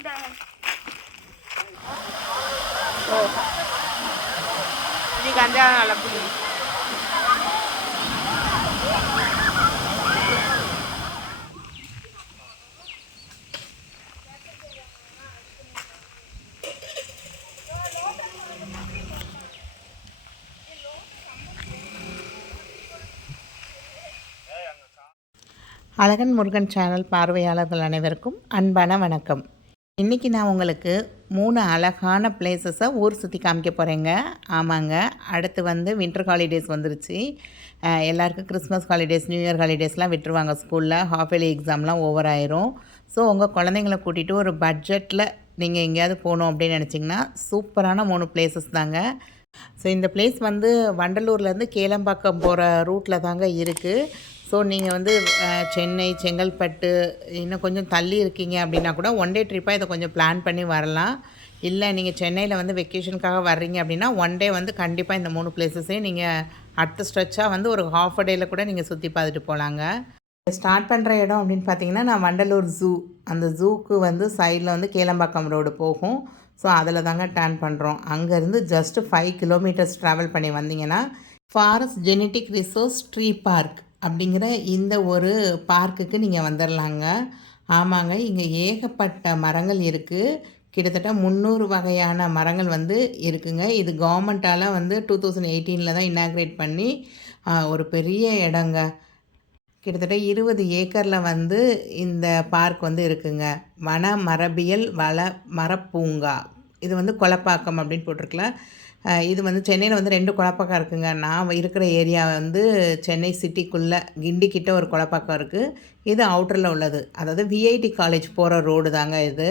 இன்னைக்கு இது கஞ்சா அழகன் முருகன் சேனல் பார்வையாளர்கள் அனைவருக்கும் அன்பான வணக்கம். இன்றைக்கி நான் உங்களுக்கு மூணு அழகான பிளேசஸை ஊர் சுற்றி காமிக்க போகிறேங்க ஆமாங்க. அடுத்து வந்து வின்டர் ஹாலிடேஸ் வந்துருச்சு. எல்லாருக்கும் கிறிஸ்மஸ் ஹாலிடேஸ் நியூ இயர் ஹாலிடேஸ்லாம் விட்டுருவாங்க ஸ்கூலில் ஹாஃப் இயர்லி எக்ஸாம்லாம் ஓவர் ஆயிரும். ஸோ உங்கள் குழந்தைங்கள கூட்டிகிட்டு ஒரு பட்ஜெட்டில் நீங்கள் எங்கேயாவது போகணும் அப்படின்னு நினச்சிங்கன்னா சூப்பரான மூணு பிளேசஸ் தாங்க. ஸோ இந்த பிளேஸ் வந்து வண்டலூர்லேருந்து கேளம்பாக்கம் போகிற ரூட்டில் தாங்க இருக்குது ஸோ நீங்கள் வந்து சென்னை செங்கல்பட்டு இன்னும் கொஞ்சம் தள்ளி இருக்கீங்க அப்படின்னா கூட ஒன் டே ட்ரிப்பாக இதை கொஞ்சம் பிளான் பண்ணி வரலாம். இல்லை நீங்கள் சென்னையில் வந்து வெக்கேஷனுக்காக வர்றீங்க அப்படின்னா ஒன் டே வந்து கண்டிப்பாக இந்த மூணு பிளேசஸையும் நீங்கள் அடுத்த ஸ்ட்ரெச்சாக வந்து ஒரு ஹாஃப் அ டேயில் கூட நீங்கள் சுற்றி பார்த்துட்டு போகலாங்க ஸ்டார்ட் பண்ணுற இடம் அப்படின்னு பார்த்தீங்கன்னா நான் வண்டலூர் ஜூ அந்த ஜூக்கு வந்து சைடில் வந்து கேளம்பாக்கம் ரோடு போகும். ஸோ அதில் தாங்க டேர்ன் பண்ணுறோம் அங்கேருந்து ஜஸ்ட்டு ஃபைவ் கிலோமீட்டர்ஸ் ட்ராவல் பண்ணி வந்தீங்கன்னா forest genetic resource tree park அப்படிங்கிற இந்த ஒரு பார்க்குக்கு நீங்கள் வந்துடலாங்க ஆமாங்க இங்கே ஏகப்பட்ட மரங்கள் இருக்குது கிட்டத்தட்ட முந்நூறு வகையான மரங்கள் வந்து இருக்குங்க. இது கவர்மெண்ட்டால் வந்து டூ தௌசண்ட் எயிட்டீனில் தான் இனாக்ரேட் பண்ணி ஒரு பெரிய இடங்க. கிட்டத்தட்ட இருபது ஏக்கரில் வந்து இந்த பார்க் வந்து இருக்குங்க. வன மரபியல் வள மரப்பூங்கா. இது வந்து கொலப்பாக்கம் அப்படின்னு போட்டிருக்கலாம் இது வந்து சென்னையில் வந்து ரெண்டு குழப்பக்கம் இருக்குங்க. நான் இருக்கிற ஏரியா வந்து சென்னை சிட்டிக்குள்ளே கிண்டிக்கிட்ட ஒரு குழப்பக்கம் இருக்குது இது அவுட்டரில் உள்ளது. அதாவது விஐடி காலேஜ் போகிற ரோடு தாங்க இது.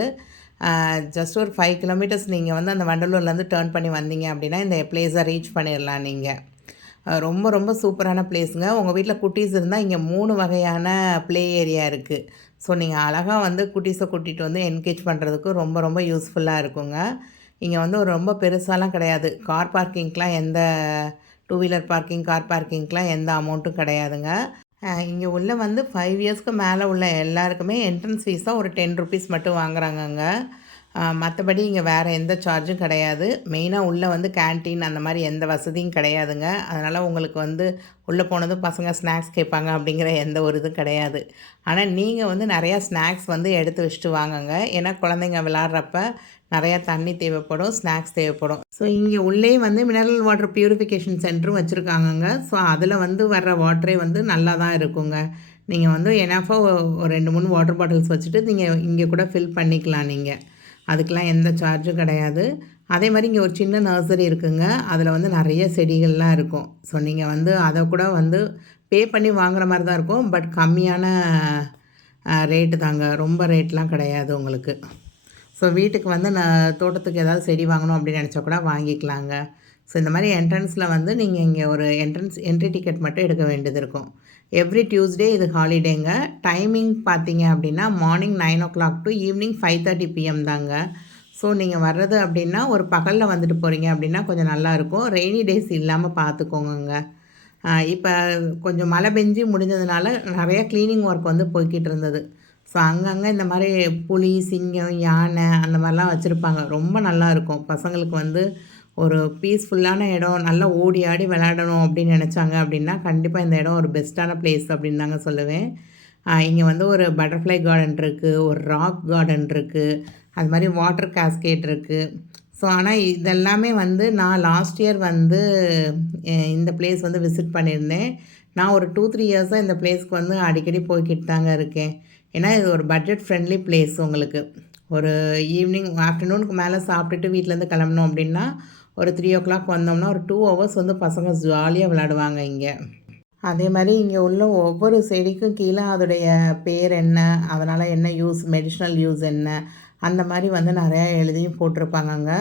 ஜஸ்ட் ஒரு ஃபைவ் கிலோமீட்டர்ஸ் நீங்கள் வந்து அந்த வண்டலூர்லேருந்து டேர்ன் பண்ணி வந்தீங்க அப்படின்னா இந்த பிளேஸை ரீச் பண்ணிடலாம் நீங்கள் ரொம்ப ரொம்ப சூப்பரான பிளேஸுங்க உங்கள் வீட்டில் குட்டீஸ் இருந்தால் இங்கே மூணு வகையான ப்ளே ஏரியா இருக்குது ஸோ நீங்கள் அழகாக வந்து குட்டீஸை கூட்டிகிட்டு வந்து என்கேஜ் பண்ணுறதுக்கு ரொம்ப ரொம்ப யூஸ்ஃபுல்லாக இருக்குங்க. இங்கே வந்து ஒரு ரொம்ப பெருசாலாம் கிடையாது. கார் பார்க்கிங்க்கெலாம் எந்த டூ வீலர் பார்க்கிங் கார் பார்க்கிங்க்கெலாம் எந்த அமௌண்ட்டும் கிடையாதுங்க. இங்கே உள்ள வந்து ஃபைவ் இயர்ஸ்க்கு மேலே உள்ள எல்லாருக்குமே என்ட்ரன்ஸ் ஃபீஸாக ஒரு டென் ருபீஸ் மட்டும் வாங்குறாங்கங்க. மற்றபடி இங்கே வேறு எந்த சார்ஜும் கிடையாது. மெயினாக உள்ளே வந்து கேன்டீன் அந்த மாதிரி எந்த வசதியும் கிடையாதுங்க. அதனால் உங்களுக்கு வந்து உள்ளே போனதும் பசங்க ஸ்நாக்ஸ் கேட்பாங்க அப்படிங்கிற எந்த ஒரு இதுவும் கிடையாது. ஆனால் நீங்கள் வந்து நிறையா ஸ்நாக்ஸ் வந்து எடுத்து வச்சுட்டு வாங்குங்க. ஏன்னா குழந்தைங்க விளாட்றப்ப நிறையா தண்ணி தேவைப்படும் ஸ்நாக்ஸ் தேவைப்படும். ஸோ இங்கே உள்ளே வந்து மினரல் வாட்டர் பியூரிஃபிகேஷன் சென்டரும் வச்சுருக்காங்கங்க. ஸோ அதில் வந்து வர்ற வாட்டரே வந்து நல்லா தான் இருக்குங்க. நீங்கள் வந்து எனாஃபாக ஒரு ரெண்டு மூணு வாட்டர் பாட்டில்ஸ் வச்சுட்டு நீங்கள் இங்கே கூட ஃபில் பண்ணிக்கலாம் நீங்கள் அதுக்கெலாம் எந்த சார்ஜும் கிடையாது. அதே மாதிரி இங்கே ஒரு சின்ன நர்சரி இருக்குங்க. அதில் வந்து நிறைய செடிகள்லாம் இருக்கும். ஸோ நீங்கள் வந்து அதை கூட வந்து பே பண்ணி வாங்குற மாதிரி தான் இருக்கும். பட் கம்மியான ரேட்டு தாங்க. ரொம்ப ரேட்லாம் கிடையாது உங்களுக்கு. ஸோ வீட்டுக்கு வந்து நான் தோட்டத்துக்கு ஏதாவது செடி வாங்கணும் அப்படின்னு நினச்சா கூட வாங்கிக்கலாங்க. ஸோ இந்த மாதிரி என்ட்ரன்ஸில் வந்து நீங்கள் இங்கே ஒரு என்ட்ரன்ஸ் என்ட்ரி டிக்கெட் மட்டும் எடுக்க வேண்டியது இருக்கும். எவ்ரி டியூஸ்டே இது ஹாலிடேங்க டைமிங் பார்த்தீங்க அப்படின்னா morning nine o'clock to evening five thirty PM தாங்க. ஸோ நீங்கள் வர்றது அப்படின்னா ஒரு பகலில் வந்துட்டு போகிறீங்க அப்படின்னா கொஞ்சம் நல்லாயிருக்கும் ரெய்னி டேஸ் இல்லாமல் பார்த்துக்கோங்க இப்போ கொஞ்சம் மழை பெஞ்சு முடிஞ்சதுனால நிறையா க்ளீனிங் ஒர்க் வந்து போய்கிட்டு இருந்தது. ஸோ அங்கங்கே இந்த மாதிரி புலி சிங்கம் யானை அந்த மாதிரிலாம் வச்சுருப்பாங்க. ரொம்ப நல்லா இருக்கும் பசங்களுக்கு வந்து ஒரு பீஸ்ஃபுல்லான இடம் நல்லா ஓடி ஆடி விளையாடணும் அப்படின்னு நினச்சாங்க அப்படின்னா கண்டிப்பாக இந்த இடம் ஒரு பெஸ்ட்டான பிளேஸ் அப்படின்னு தாங்க சொல்லுவேன். இங்கே வந்து ஒரு பட்டர்ஃப்ளை கார்டன் இருக்குது ஒரு ராக் கார்டன் இருக்குது அது மாதிரி வாட்டர் கேஸ்கேட் இருக்குது ஸோ ஆனால் இதெல்லாமே வந்து நான் லாஸ்ட் இயர் வந்து இந்த பிளேஸ் வந்து விசிட் பண்ணியிருந்தேன். நான் ஒரு டூ த்ரீ இயர்ஸாக இந்த பிளேஸ்க்கு வந்து அடிக்கடி போய்கிட்டு தாங்க இருக்கேன். ஏன்னா இது ஒரு பட்ஜெட் ஃப்ரெண்ட்லி பிளேஸ் உங்களுக்கு. ஒரு ஈவினிங் ஆஃப்டர்நூனுக்கு மேலே சாப்பிட்டுட்டு வீட்டிலேருந்து கிளம்பணும் அப்படின்னா ஒரு த்ரீ ஓ கிளாக் வந்தோம்னா ஒரு டூ ஹவர்ஸ் வந்து பசங்க ஜாலியாக விளாடுவாங்க இங்கே. அதே மாதிரி இங்கே உள்ள ஒவ்வொரு செடிக்கும் கீழே அதோடைய பேர் என்ன? அதனால் என்ன யூஸ் மெடிஷ்னல் யூஸ் என்ன? அந்த மாதிரி வந்து நிறையா எழுதியும் போட்டிருப்பாங்கங்க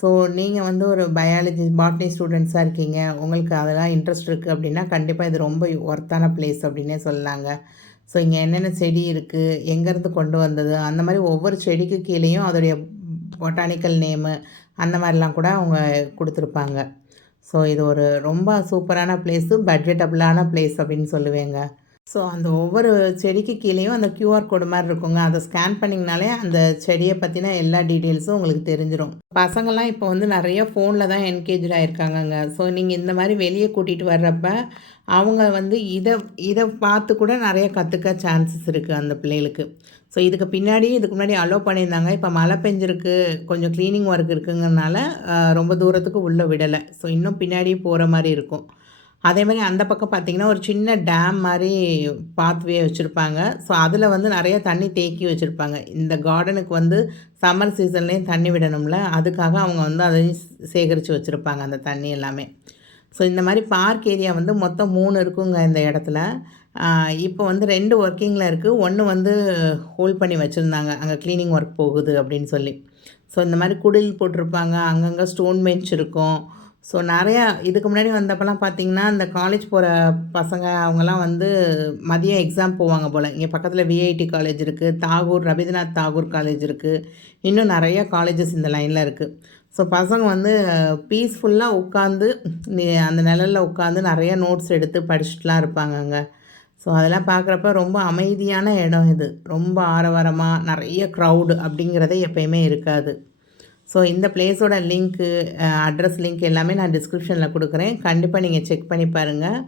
ஸோ நீங்கள் வந்து ஒரு பயாலஜி பாட்னி ஸ்டூடெண்ட்ஸாக இருக்கீங்க. உங்களுக்கு அதெல்லாம் இன்ட்ரெஸ்ட் இருக்குது அப்படின்னா கண்டிப்பாக இது ரொம்ப ஒர்த்தான பிளேஸ் அப்படின்னே சொல்லலாங்க. ஸோ இங்கே என்னென்ன செடி இருக்குது எங்கேருந்து கொண்டு வந்தது? அந்த மாதிரி ஒவ்வொரு செடிக்கு கீழேயும் அதோடைய பொட்டானிக்கல் நேமு அந்த மாதிரிலாம் கூட அவங்க கொடுத்துருப்பாங்க. ஸோ இது ஒரு ரொம்ப சூப்பரான பிளேஸு பட்ஜெட்டபிளான பிளேஸ் அப்படின்னு சொல்லுவேங்க. ஸோ அந்த ஒவ்வொரு செடிக்கு கீழேயும் அந்த கியூஆர் கோடு மாதிரி இருக்குங்க. அதை ஸ்கேன் பண்ணிங்கனாலே அந்த செடியை பற்றின எல்லா டீட்டெயில்ஸும் உங்களுக்கு தெரிஞ்சிடும் பசங்கள்லாம் இப்போ வந்து நிறைய ஃபோனில் தான் என்கேஜ் ஆகிருக்காங்கங்க ஸோ நீங்கள் இந்த மாதிரி வெளியே கூட்டிகிட்டு வர்றப்ப அவங்க வந்து இதை இதை பார்த்து கூட நிறைய கற்றுக்க சான்சஸ் இருக்குது அந்த பிள்ளைகளுக்கு. ஸோ இதுக்கு பின்னாடி இதுக்கு முன்னாடி அலோவ் பண்ணியிருந்தாங்க. இப்போ மழை பெஞ்சிருக்கு கொஞ்சம் க்ளீனிங் ஒர்க் இருக்குங்கிறனால ரொம்ப தூரத்துக்கு உள்ளே விடலை. ஸோ இன்னும் பின்னாடி போகிற மாதிரி இருக்கும். அதே மாதிரி அந்த பக்கம் பார்த்தீங்கன்னா ஒரு சின்ன டேம் மாதிரி பாத்வே வச்சுருப்பாங்க. ஸோ அதில் வந்து நிறைய தண்ணி தேக்கி வச்சுருப்பாங்க. இந்த கார்டனுக்கு வந்து சம்மர் சீசன்லேயும் தண்ணி விடணும்ல. அதுக்காக அவங்க வந்து அதையும் சேகரித்து வச்சுருப்பாங்க அந்த தண்ணி எல்லாமே. ஸோ இந்த மாதிரி பார்க் ஏரியா வந்து மொத்தம் மூணு இருக்குங்க இந்த இடத்துல. இப்போ வந்து ரெண்டு ஒர்க்கிங்கில் இருக்குது ஒன்று வந்து ஹோல்ட் பண்ணி வச்சுருந்தாங்க. அங்கே க்ளீனிங் ஒர்க் போகுது அப்படின்னு சொல்லி. ஸோ இந்த மாதிரி குடில் போட்டிருப்பாங்க. அங்கங்கே ஸ்டோன் பெஞ்ச் இருக்கும். ஸோ நிறையா இதுக்கு முன்னாடி வந்தப்பெல்லாம் பார்த்தீங்கன்னா இந்த காலேஜ் போகிற பசங்க அவங்கெல்லாம் வந்து மதியம் எக்ஸாம் போவாங்க போல். இங்கே பக்கத்தில் விஐடி காலேஜ் இருக்குது தாகூர் ரவீந்திரநாத் தாகூர் காலேஜ் இருக்குது இன்னும் நிறையா காலேஜஸ் இந்த லைனில் இருக்குது ஸோ பசங்க வந்து பீஸ்ஃபுல்லாக உட்காந்து அந்த நிழலில் உட்காந்து நிறைய நோட்ஸ் எடுத்து படிச்சுட்டுலாம் இருப்பாங்க அங்கே ஸோ அதெல்லாம் பார்க்குறப்ப ரொம்ப அமைதியான இடம் இது. ரொம்ப ஆரவாரமாக நிறைய க்ரௌடு அப்படிங்கிறதே எப்பயுமே இருக்காது. ஸோ இந்த பிளேஸோட லிங்க்கு அட்ரஸ் லிங்க் எல்லாமே நான் டிஸ்கிரிப்ஷனில் கொடுக்குறேன். கண்டிப்பாக நீங்கள் செக் பண்ணி பாருங்கள்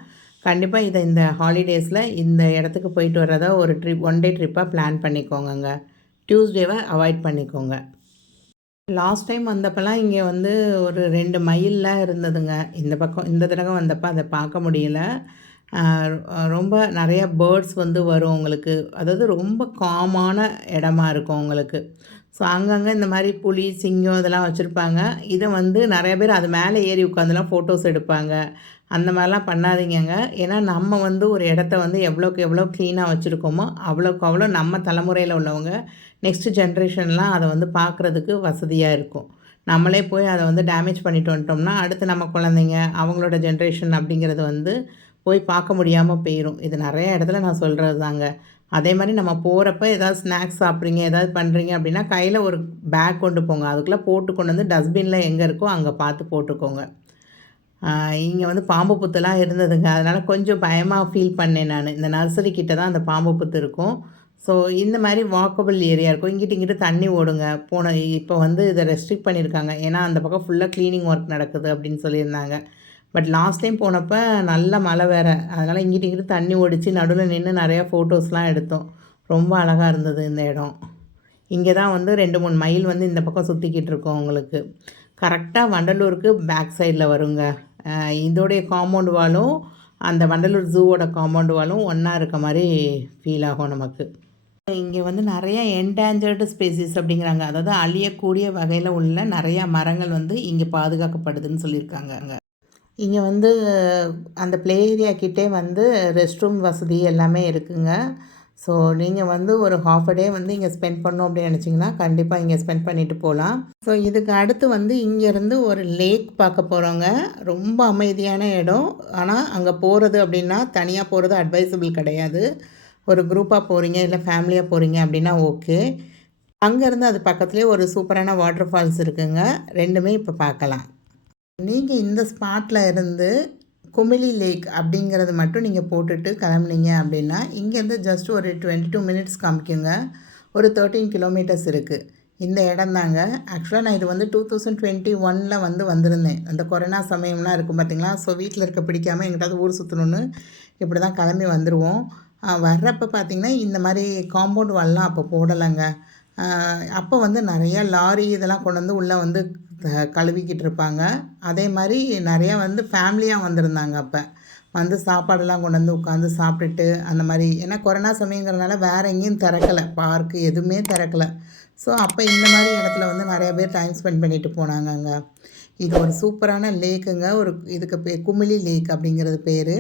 கண்டிப்பாக இதை இந்த ஹாலிடேஸில் இந்த இடத்துக்கு போயிட்டு வர்றதா ஒரு ட்ரிப் ஒன் டே ட்ரிப்பாக பிளான் பண்ணிக்கோங்கங்க. டியூஸ்டேவை அவாய்ட் பண்ணிக்கோங்க. லாஸ்ட் டைம் வந்தப்பெல்லாம் இங்கே வந்து ஒரு ரெண்டு மைலில் இருந்ததுங்க. இந்த பக்கம் இந்த தடவை வந்தப்போ அதை பார்க்க முடியல. ரொம்ப நிறையா பேர்ட்ஸ் வந்து வரும் உங்களுக்கு. அதாவது ரொம்ப காமான இடமா இருக்கும் உங்களுக்கு. ஸோ அங்கங்கே இந்த மாதிரி புலி சிங்கம் இதெல்லாம் வச்சுருப்பாங்க. இதை வந்து நிறைய பேர் அது மேலே ஏறி உட்காந்துலாம் ஃபோட்டோஸ் எடுப்பாங்க. அந்த மாதிரிலாம் பண்ணாதீங்கங்க. ஏன்னா நம்ம வந்து ஒரு இடத்த வந்து எவ்வளோக்கு எவ்வளோ க்ளீனாக வச்சுருக்கோமோ அவ்வளோக்கு அவ்வளோ நம்ம தலைமுறையில் உள்ளவங்க நெக்ஸ்ட் ஜென்ரேஷன்லாம் அதை வந்து பார்க்குறதுக்கு வசதியாக இருக்கும். நம்மளே போய் அதை வந்து டேமேஜ் பண்ணிட்டு வந்துட்டோம்னா அடுத்து நம்ம குழந்தைங்க அவங்களோட ஜென்ரேஷன் அப்படிங்கிறது வந்து போய் பார்க்க முடியாமல் போயிடும் இது நிறைய இடத்துல நான் சொல்கிறது தாங்க அதே மாதிரி நம்ம போகிறப்ப ஏதாவது ஸ்நாக்ஸ் சாப்பிட்றீங்க ஏதாவது பண்ணுறீங்க அப்படின்னா கையில் ஒரு பேக் கொண்டு போங்க. அதுக்குள்ளே போட்டு கொண்டு வந்து டஸ்ட்பினில் எங்கே இருக்கோ அங்கே பார்த்து போட்டுக்கோங்க. இங்கே வந்து பாம்பு புத்துலாம் இருந்ததுங்க. அதனால் கொஞ்சம் பயமாக ஃபீல் பண்ணேன் நான். இந்த நர்சரி கிட்ட தான் அந்த பாம்பு புத்து இருக்கும். ஸோ இந்த மாதிரி வாக்கபிள் ஏரியா இருக்கும். இங்கிட்டு இங்கிட்டு தண்ணி ஓடுங்க. போன இப்போ வந்து இதை ரெஸ்ட்ரிக்ட் பண்ணியிருக்காங்க. ஏன்னா அந்த பக்கம் ஃபுல்லாக க்ளீனிங் ஒர்க் நடக்குது அப்படின்னு சொல்லியிருந்தாங்க. பட் லாஸ்ட் டைம் போனப்போ நல்ல மழை வேறு. அதனால் இங்கிட்டு இங்கிட்டு தண்ணி ஒடிச்சு நடுவில் நின்று நிறையா ஃபோட்டோஸ்லாம் எடுத்தோம். ரொம்ப அழகாக இருந்தது இந்த இடம். இங்கே தான் வந்து ரெண்டு மூணு மைல் வந்து இந்த பக்கம் சுற்றிக்கிட்டு இருக்கோம் உங்களுக்கு. கரெக்டாக வண்டலூருக்கு பேக் சைடில் வருங்க. இதோடைய காம்பவுண்ட் வாலும் அந்த வண்டலூர் ஜூவோட காம்பவுண்ட் வாலும் ஒன்றா இருக்க மாதிரி ஃபீல் ஆகும் நமக்கு. இங்கே வந்து நிறையா என்டேஞ்சர்டு ஸ்பேசிஸ் அப்படிங்கிறாங்க. அதாவது அழியக்கூடிய வகையில் உள்ள நிறையா மரங்கள் வந்து இங்கே பாதுகாக்கப்படுதுன்னு சொல்லியிருக்காங்க இங்கே வந்து அந்த ப்ளே ஏரியா கிட்டே வந்து ரெஸ்ட் ரூம் வசதி எல்லாமே இருக்குங்க. ஸோ நீங்கள் வந்து ஒரு ஹாஃப் அ டே வந்து இங்கே ஸ்பெண்ட் பண்ணோம் அப்படின்னு நினச்சிங்கன்னா கண்டிப்பாக இங்கே ஸ்பெண்ட் பண்ணிட்டு போகலாம் ஸோ இதுக்கு அடுத்து வந்து இங்கேருந்து ஒரு லேக் பார்க்க போகிறோங்க ரொம்ப அமைதியான இடம். ஆனால் அங்கே போகிறது அப்படின்னா தனியாக போகிறது அட்வைசபிள் கிடையாது. ஒரு குரூப்பாக போகிறீங்க இல்லை ஃபேமிலியாக போகிறீங்க அப்படின்னா ஓகே அங்கேருந்து அது பக்கத்துலேயே ஒரு சூப்பரான வாட்டர் ஃபால்ஸ் இருக்குங்க. ரெண்டுமே இப்போ பார்க்கலாம். நீங்கள் இந்த ஸ்பாட்டில் இருந்து குமிழி லேக் அப்படிங்கிறது மட்டும் நீங்கள் போட்டுட்டு கிளம்புனீங்க அப்படின்னா இங்கேருந்து ஜஸ்ட் ஒரு டுவெண்ட்டி டூ மினிட்ஸ் காமிக்குங்க. ஒரு தேர்ட்டீன் கிலோமீட்டர்ஸ் இருக்குது இந்த இடம் தாங்க. ஆக்சுவலாக நான் இது வந்து டூ தௌசண்ட் டுவெண்ட்டி ஒனில் வந்து வந்திருந்தேன். அந்த கொரோனா சமயம்லாம் இருக்கும் பார்த்தீங்களா ஸோ வீட்டில் இருக்க பிடிக்காமல் எங்கிட்டாவது ஊர் சுற்றணுன்னு இப்படி தான் கிளம்பி வந்துடுவோம் வர்றப்போ பார்த்திங்கன்னா இந்த மாதிரி காம்பவுண்ட் வால்லாம் அப்போ போடலைங்க. அப்போ வந்து நிறையா லாரி இதெல்லாம் கொண்டு வந்து உள்ளே வந்து கழுவிக்கிட்டு இருப்பாங்க. அதே மாதிரி நிறையா வந்து ஃபேமிலியாக வந்திருந்தாங்க அப்போ. வந்து சாப்பாடெல்லாம் கொண்டு வந்து உட்காந்து சாப்பிட்டுட்டு அந்த மாதிரி. ஏன்னா கொரோனா சமயங்கிறனால வேறு எங்கேயும் திறக்கலை. பார்க்கு எதுவுமே திறக்கலை. ஸோ அப்போ இந்த மாதிரி இடத்துல வந்து நிறையா பேர் டைம் ஸ்பெண்ட் பண்ணிட்டு போனாங்க அங்கே இது ஒரு சூப்பரான லேக்குங்க. ஒரு இதுக்கு பே குமிழி லேக் அப்படிங்கிறது பேர்.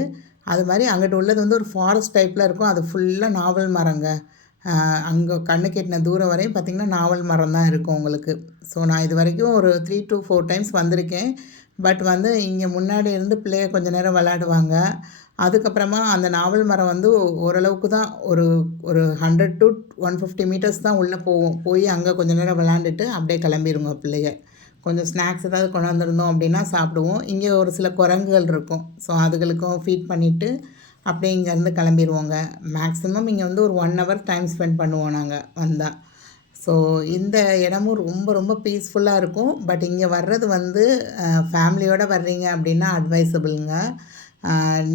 அது மாதிரி அங்கிட்டு உள்ளது வந்து ஒரு ஃபாரஸ்ட் டைப்பில் இருக்கும். அது ஃபுல்லாக நாவல் மரங்க. அங்கே கண்ணு கெட்டின தூரம் வரையும் பார்த்திங்கன்னா நாவல் மரம் தான் இருக்கும் உங்களுக்கு. ஸோ நான் இது வரைக்கும் ஒரு த்ரீ டு ஃபோர் டைம்ஸ் வந்திருக்கேன். பட் வந்து இங்கே முன்னாடி இருந்து பிள்ளைய கொஞ்ச நேரம் விளாடுவாங்க அதுக்கப்புறமா அந்த நாவல் மரம் வந்து ஓரளவுக்கு தான் ஒரு ஒரு hundred to one fifty metres தான் உள்ளே போவோம். போய் அங்கே கொஞ்ச நேரம் விளாண்டுட்டு அப்படியே கிளம்பிடுங்க பிள்ளைய கொஞ்சம் ஸ்நாக்ஸ் ஏதாவது கொண்டாந்துருந்தோம் அப்படின்னா சாப்பிடுவோம். இங்கே ஒரு சில குரங்குகள் இருக்கும். ஸோ அதுகளுக்கும் ஃபீட் பண்ணிவிட்டு அப்படியே இங்கேருந்து கிளம்பிடுவோங்க. மேக்ஸிமம் இங்கே வந்து ஒரு ஒன் ஹவர் டைம் ஸ்பெண்ட் பண்ணுவோம் நாங்கள் வந்தால் ஸோ இந்த இடமும் ரொம்ப ரொம்ப பீஸ்ஃபுல்லாக இருக்கும். பட் இங்கே வர்றது வந்து ஃபேமிலியோடு வர்றீங்க அப்படின்னா அட்வைசபிளுங்க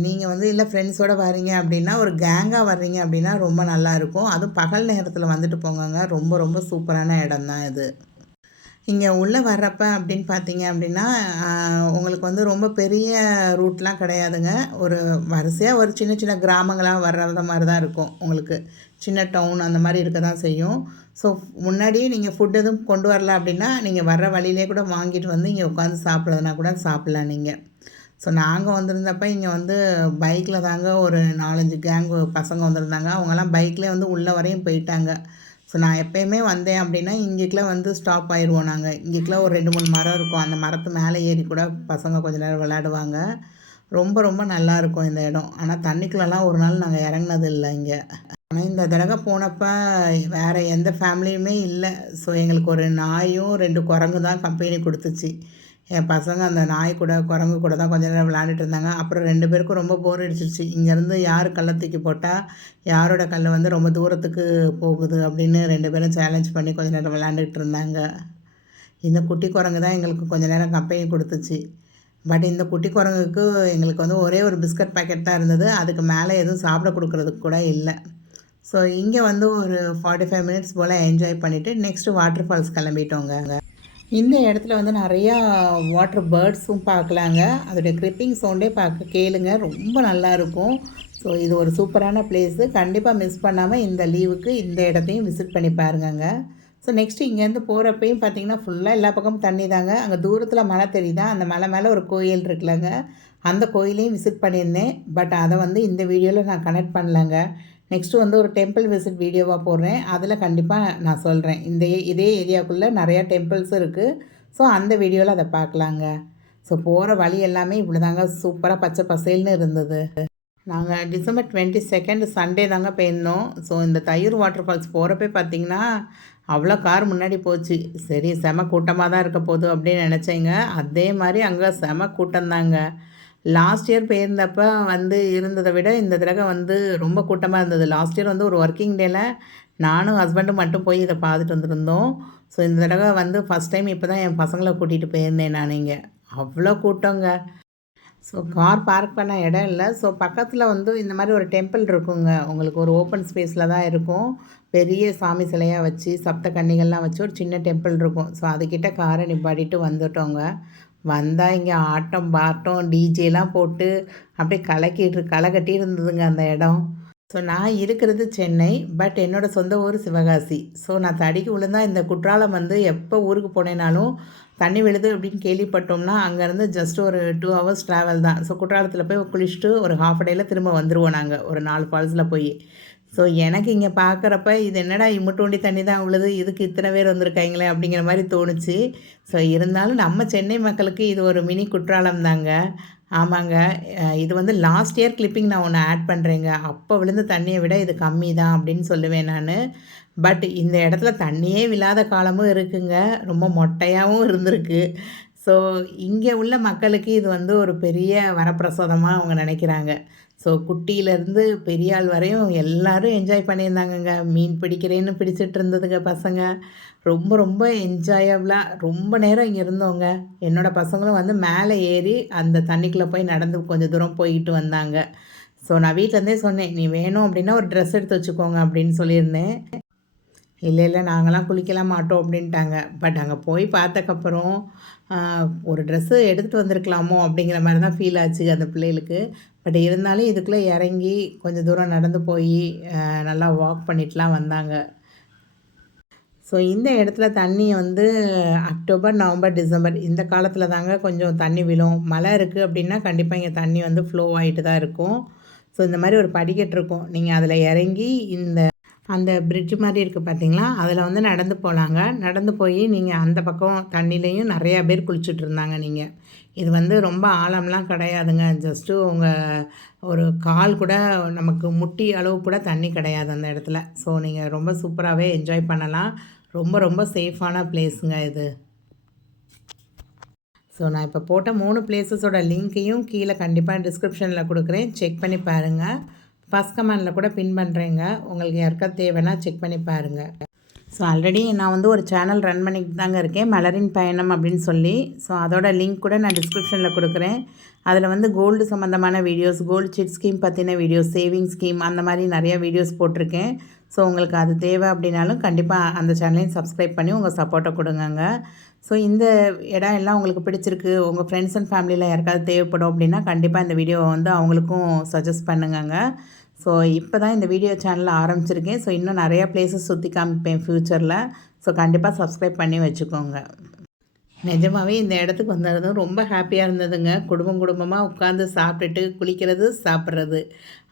நீங்கள் வந்து இல்லை ஃப்ரெண்ட்ஸோடு வர்றீங்க அப்படின்னா ஒரு கேங்காக வர்றீங்க அப்படின்னா ரொம்ப நல்லாயிருக்கும் அதுவும் பகல் நேரத்தில் வந்துட்டு போங்கங்க. ரொம்ப ரொம்ப சூப்பரான இடம் தான் இது. இங்கே உள்ளே வர்றப்ப அப்படின்னு பார்த்தீங்க அப்படின்னா உங்களுக்கு வந்து ரொம்ப பெரிய ரூட்லாம் கிடையாதுங்க. ஒரு வரிசையாக ஒரு சின்ன சின்ன கிராமங்களாக வர்றத மாதிரி தான் இருக்கும் உங்களுக்கு. சின்ன டவுன் அந்த மாதிரி இருக்க தான் செய்யும். ஸோ முன்னாடியே நீங்கள் ஃபுட் எதுவும் கொண்டு வரல அப்படின்னா நீங்கள் வர்ற வழியிலே கூட வாங்கிட்டு வந்து இங்கே உட்காந்து சாப்பிட்றதுனா கூட சாப்பிட்லாம் நீங்கள் ஸோ நாங்கள் வந்திருந்தப்ப இங்கே வந்து பைக்கில் தாங்க ஒரு நாலஞ்சு கேங் பசங்க வந்திருந்தாங்க. அவங்கெல்லாம் பைக்லேயே வந்து உள்ளே வரையும் போயிட்டாங்க. ஸோ நான் எப்போயுமே வந்தேன் அப்படின்னா இங்கேக்கெலாம் வந்து ஸ்டாப் ஆயிடுவோம் நாங்கள் இங்கேக்கெலாம் ஒரு ரெண்டு மூணு மரம் இருக்கும். அந்த மரத்து மேலே ஏறி கூட பசங்க கொஞ்ச நேரம் விளையாடுவாங்க. ரொம்ப ரொம்ப நல்லாயிருக்கும் இந்த இடம். ஆனால் தண்ணிக்குள்ளெல்லாம் ஒரு நாள் நாங்கள் இறங்கினது இல்லை இங்கே. ஆனால் இந்த தடவை போனப்போ வேறு எந்த ஃபேமிலியுமே இல்லை. ஸோ எங்களுக்கு ஒரு நாயும் ரெண்டு குரங்கு தான் கம்பெனி கொடுத்துச்சு. என் பசங்க அந்த நாய் கூட குரங்கு கூட தான் கொஞ்ச நேரம் விளையாண்டுட்டு இருந்தாங்க. அப்புறம் ரெண்டு பேருக்கும் ரொம்ப போர் அடிச்சிருச்சு. இங்கேருந்து யார் கல்லை தூக்கி போட்டால் யாரோட கல் வந்து ரொம்ப தூரத்துக்கு போகுது அப்படின்னு ரெண்டு பேரும் சேலஞ்ச் பண்ணி கொஞ்ச நேரம் விளையாண்டுட்டு இருந்தாங்க. இந்த குட்டி குரங்கு தான் எங்களுக்கு கொஞ்ச நேரம் கம்பெனி கொடுத்துச்சு. பட் இந்த குட்டி குரங்குக்கு எங்களுக்கு வந்து ஒரே ஒரு பிஸ்கட் பேக்கெட் தான் இருந்தது. அதுக்கு மேலே எதுவும் சாப்பிட கொடுக்குறதுக்கு கூட இல்லை. ஸோ இங்கே வந்து ஒரு ஃபார்ட்டி ஃபைவ் மினிட்ஸ் போல் என்ஜாய் பண்ணிவிட்டு நெக்ஸ்ட்டு வாட்டர் ஃபால்ஸ் கிளம்பிட்டோங்க. இந்த இடத்துல வந்து நிறையா வாட்டர் பேர்ட்ஸும் பார்க்கலாங்க. அதோடைய க்ரிப்பிங் சவுண்டே பார்க்க கேளுங்க. ரொம்ப நல்லாயிருக்கும் ஸோ இது ஒரு சூப்பரான பிளேஸு கண்டிப்பாக மிஸ் பண்ணாமல் இந்த லீவுக்கு இந்த இடத்தையும் விசிட் பண்ணி பாருங்கங்க. ஸோ நெக்ஸ்ட்டு இங்கேருந்து போகிறப்பையும் பார்த்தீங்கன்னா ஃபுல்லாக எல்லா பக்கமும் தண்ணி தாங்க. அங்கே தூரத்தில் மலை தெரியுதா? அந்த மலை மேலே ஒரு கோயில் இருக்குல்லங்க. அந்த கோயிலையும் விசிட் பண்ணியிருந்தேன். பட் அதை வந்து இந்த வீடியோவில் நான் கனெக்ட் பண்ணலங்க. நெக்ஸ்ட்டு வந்து ஒரு டெம்பிள் விசிட் வீடியோவாக போடுறேன். அதில் கண்டிப்பாக நான் சொல்கிறேன் இந்த இதே ஏரியாவுக்குள்ளே நிறையா டெம்பிள்ஸும் இருக்குது ஸோ அந்த வீடியோவில் அதை பார்க்கலாங்க. ஸோ போகிற வழி எல்லாமே இப்படி தாங்க சூப்பராக பச்சை பசேல்னு இருந்தது. நாங்கள் டிசம்பர் டுவெண்ட்டி செகண்ட் சண்டே தாங்க போயிருந்தோம். ஸோ இந்த தயிர் வாட்டர் ஃபால்ஸ் போகிறப்ப பார்த்தீங்கன்னா அவ்வளோ கார் முன்னாடி போச்சு. சரி செம கூட்டமாக தான் இருக்க போகுது அப்படின்னு நினச்சேங்க. அதே மாதிரி அங்கே செம கூட்டம் தாங்க லாஸ்ட் இயர் போயிருந்தப்போ வந்து இருந்ததை விட இந்த தடவை வந்து ரொம்ப கூட்டமாக இருந்தது. லாஸ்ட் இயர் வந்து ஒரு ஒர்க்கிங் டேயில் நானும் ஹஸ்பண்டும் மட்டும் போய் இதை பார்த்துட்டு வந்துருந்தோம். ஸோ இந்த தடவை வந்து ஃபஸ்ட் டைம் இப்போ தான் என் பசங்களை கூட்டிகிட்டு போயிருந்தேன் நான் இங்கே. அவ்வளோ கூட்டங்க. ஸோ கார் பார்க் பண்ண இடம் இல்லை. ஸோ பக்கத்தில் வந்து இந்த மாதிரி ஒரு டெம்பிள் இருக்குங்க. உங்களுக்கு ஒரு ஓப்பன் ஸ்பேஸில் தான் இருக்கும். பெரிய சாமி சிலையாக வச்சு சப்த கன்னிகள்லாம் வச்சு ஒரு சின்ன டெம்பிள் இருக்கும். ஸோ அதுக்கிட்ட காரை நிப்பாட்டிட்டு வந்துட்டோங்க. வந்தால் இங்கே ஆட்டம் பாட்டம் டிஜேலாம் போட்டு அப்படியே கலக்கிட்டு களை இருந்ததுங்க அந்த இடம். ஸோ நான் இருக்கிறது சென்னை பட் என்னோடய சொந்த ஊர் சிவகாசி. ஸோ நான் தடிக்கு விழுந்தால் இந்த குற்றாலம் வந்து எப்போ ஊருக்கு போனேனாலும் தண்ணி விழுது அப்படின்னு கேள்விப்பட்டோம்னா அங்கேருந்து ஜஸ்ட் ஒரு டூ ஹவர்ஸ் ட்ராவல் தான். ஸோ குற்றாலத்தில் போய் குளிச்சுட்டு ஒரு ஹாஃப் டேயில் திரும்ப வந்துடுவோம் நாங்கள் ஒரு நாலு ஃபால்ஸில் போய். ஸோ எனக்கு இங்கே பார்க்குறப்ப இது என்னடா இம்முட்டோண்டி தண்ணி தான் உள்ளது இதுக்கு இத்தனை பேர் வந்திருக்காங்களே அப்படிங்கிற மாதிரி தோணுச்சு. ஸோ இருந்தாலும் நம்ம சென்னை மக்களுக்கு இது ஒரு மினி குற்றாலம் தாங்க. ஆமாங்க. இது வந்து லாஸ்ட் இயர் கிளிப்பிங் நான் ஒன்று ஆட் பண்ணுறேங்க அப்போ விழுந்த தண்ணியை விட இது கம்மி தான் அப்படின்னு சொல்லுவேன் நான். பட் இந்த இடத்துல தண்ணியே விழாத காலமும் இருக்குங்க. ரொம்ப மொட்டையாகவும் இருந்திருக்கு. ஸோ இங்கே உள்ள மக்களுக்கு இது வந்து ஒரு பெரிய வரப்பிரசாதமாக அவங்க நினைக்கிறாங்க. ஸோ குட்டியிலேருந்து பெரியாள் வரையும் எல்லோரும் என்ஜாய் பண்ணியிருந்தாங்கங்க. மீன் பிடிக்கிறேன்னு பிடிச்சிட்டு இருந்ததுங்க பசங்க. ரொம்ப ரொம்ப என்ஜாயபுளாக ரொம்ப நேரம் இங்கே இருந்தோங்க. என்னோடய பசங்களும் வந்து மேலே ஏறி அந்த தண்ணிக்குள்ளே போய் நடந்து கொஞ்சம் தூரம் போயிட்டு வந்தாங்க. ஸோ நான் வீட்டிலேருந்தே சொன்னேன் நீ வேணும் அப்படின்னா ஒரு ட்ரெஸ் எடுத்து வச்சுக்கோங்க அப்படின்னு சொல்லியிருந்தேன். இல்லை இல்லை நாங்களாம் குளிக்கலாம் மாட்டோம் அப்படின்ட்டாங்க. பட் அங்கே போய் பார்த்தக்கப்புறம் ஒரு ட்ரெஸ்ஸு எடுத்துகிட்டு வந்திருக்கலாமோ அப்படிங்கிற மாதிரி தான் ஃபீல் ஆச்சு அந்த பிள்ளைகளுக்கு. பட் இருந்தாலும் இதுக்குள்ளே இறங்கி கொஞ்சம் தூரம் நடந்து போய் நல்லா வாக் பண்ணிட்டுலாம் வந்தாங்க. ஸோ இந்த இடத்துல தண்ணி வந்து அக்டோபர் நவம்பர் டிசம்பர் இந்த காலத்தில் தாங்க கொஞ்சம் தண்ணி விழும். மழை இருக்குது அப்படின்னா கண்டிப்பாக இங்கே தண்ணி வந்து ஃப்ளோ ஆகிட்டு தான் இருக்கும். ஸோ இந்த மாதிரி ஒரு படிக்கட்டு இருக்கும். நீங்கள் அதில் இறங்கி இந்த அந்த பிரிட்ஜ் மாதிரி இருக்குது பார்த்தீங்களா அதில் வந்து நடந்து போகலாங்க நடந்து போய் நீங்கள் அந்த பக்கம் தண்ணியிலையும் நிறையா பேர் குளிச்சுட்டு இருந்தாங்க நீங்கள் இது வந்து ரொம்ப ஆழம்லாம் கிடையாதுங்க. ஜஸ்ட்டு உங்கள் ஒரு கால் கூட நமக்கு முட்டி அளவு கூட தண்ணி கிடையாது அந்த இடத்துல. ஸோ நீங்கள் ரொம்ப சூப்பராகவே என்ஜாய் பண்ணலாம். ரொம்ப ரொம்ப சேஃபான பிளேஸுங்க இது. ஸோ நான் இப்போ போட்ட மூணு பிளேஸஸோட லிங்க்கையும் கீழே கண்டிப்பாக டிஸ்கிரிப்ஷனில் கொடுக்குறேன். செக் பண்ணி பாருங்கள் ஃபஸ்ட் கமெண்டில் கூட பின் பண்ணுறேங்க உங்களுக்கு யாருக்கா தேவைன்னா செக் பண்ணி பாருங்கள் ஸோ ஆல்ரெடி நான் வந்து ஒரு சேனல் ரன் பண்ணிக்கிட்டு தாங்க இருக்கேன். மலரின் பயணம் அப்படின்னு சொல்லி. ஸோ அதோட லிங்க் கூட நான் டிஸ்கிரிப்ஷனில் கொடுக்குறேன். அதில் வந்து கோல்டு சம்மந்தமான வீடியோஸ் கோல்டு சிட் ஸ்கீம் பற்றின வீடியோஸ் சேவிங் ஸ்கீம் அந்த மாதிரி நிறையா வீடியோஸ் போட்டிருக்கேன். ஸோ உங்களுக்கு அது தேவை அப்படின்னாலும் கண்டிப்பாக அந்த சேனலையும் சப்ஸ்கிரைப் பண்ணி உங்கள் சப்போர்ட்டை கொடுங்கங்க. ஸோ இந்த இடம் எல்லாம் உங்களுக்கு பிடிச்சிருக்கு உங்கள் ஃப்ரெண்ட்ஸ் அண்ட் ஃபேமிலியில் யாருக்காவது தேவைப்படும் அப்படின்னா கண்டிப்பாக இந்த வீடியோவை வந்து அவங்களுக்கும் சஜஸ்ட் பண்ணுங்கங்க. ஸோ இப்போ தான் இந்த வீடியோ சேனலில் ஆரம்பிச்சிருக்கேன். ஸோ இன்னும் நிறையா பிளேசஸ் சுற்றி காமிப்பேன் ஃப்யூச்சரில் ஸோ கண்டிப்பாக சப்ஸ்கிரைப் பண்ணி வச்சுக்கோங்க. நிஜமாகவே இந்த இடத்துக்கு வந்ததும் ரொம்ப ஹாப்பியாக இருந்ததுங்க. குடும்பம் குடும்பமாக உட்காந்து சாப்பிட்டுட்டு குளிக்கிறது சாப்பிட்றது.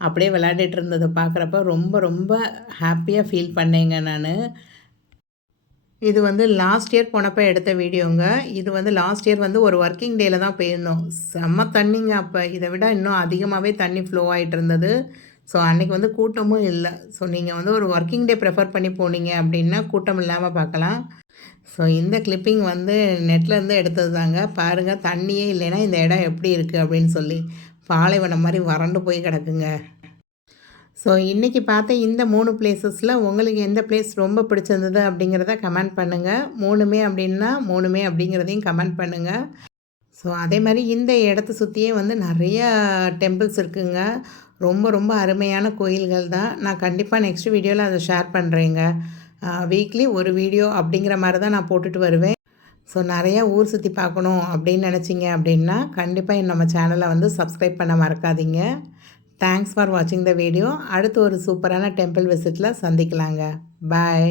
அப்படியே விளையாடிட்டு இருந்ததை பார்க்குறப்ப ரொம்ப ரொம்ப ஹாப்பியாக ஃபீல் பண்ணேங்க நான். இது வந்து லாஸ்ட் இயர் போனப்போ எடுத்த வீடியோங்க இது வந்து லாஸ்ட் இயர் வந்து ஒரு ஒர்க்கிங் டேயில் தான் போயிருந்தோம். செம்ம தண்ணிங்க அப்போ. இதை விட இன்னும் அதிகமாகவே தண்ணி ஃப்ளோ ஆகிட்டு இருந்தது. ஸோ அன்றைக்கி வந்து கூட்டமும் இல்லை. ஸோ நீங்கள் வந்து ஒரு ஒர்க்கிங் டே ப்ரிஃபர் பண்ணி போனீங்க அப்படின்னா கூட்டம் இல்லாமல் பார்க்கலாம் ஸோ இந்த கிளிப்பிங் வந்து நெட்லேருந்து எடுத்தது தாங்க. பாருங்கள் தண்ணியே இல்லைன்னா இந்த இடம் எப்படி இருக்குது அப்படின்னு சொல்லி பாலைவனம் மாதிரி வறண்டு போய் கிடக்குங்க. ஸோ இன்றைக்கி பார்த்த இந்த மூணு பிளேசஸில் உங்களுக்கு எந்த பிளேஸ் ரொம்ப பிடிச்சிருந்தது அப்படிங்கிறத கமெண்ட் பண்ணுங்கள் மூணுமே அப்படின்னா மூணுமே அப்படிங்கிறதையும் கமெண்ட் பண்ணுங்கள் ஸோ அதே மாதிரி இந்த இடத்த சுற்றியே வந்து நிறைய டெம்பிள்ஸ் இருக்குங்க. ரொம்ப ரொம்ப அருமையான கோயில்கள் தான். நான் கண்டிப்பாக நெக்ஸ்ட் வீடியோவில் அதை ஷேர் பண்ணுறேங்க வீக்லி ஒரு வீடியோ அப்படிங்கிற மாதிரி தான் நான் போட்டுட்டு வருவேன். ஸோ நிறையா ஊர் சுற்றி பார்க்கணும் அப்படின்னு நினச்சிங்க அப்படின்னா கண்டிப்பாக நம்ம சேனலை வந்து சப்ஸ்கிரைப் பண்ண மறக்காதீங்க. தேங்க்ஸ் ஃபார் வாட்சிங் த வீடியோ அடுத்து ஒரு சூப்பரான டெம்பிள் விசிட்டில் சந்திக்கலாங்க. பாய்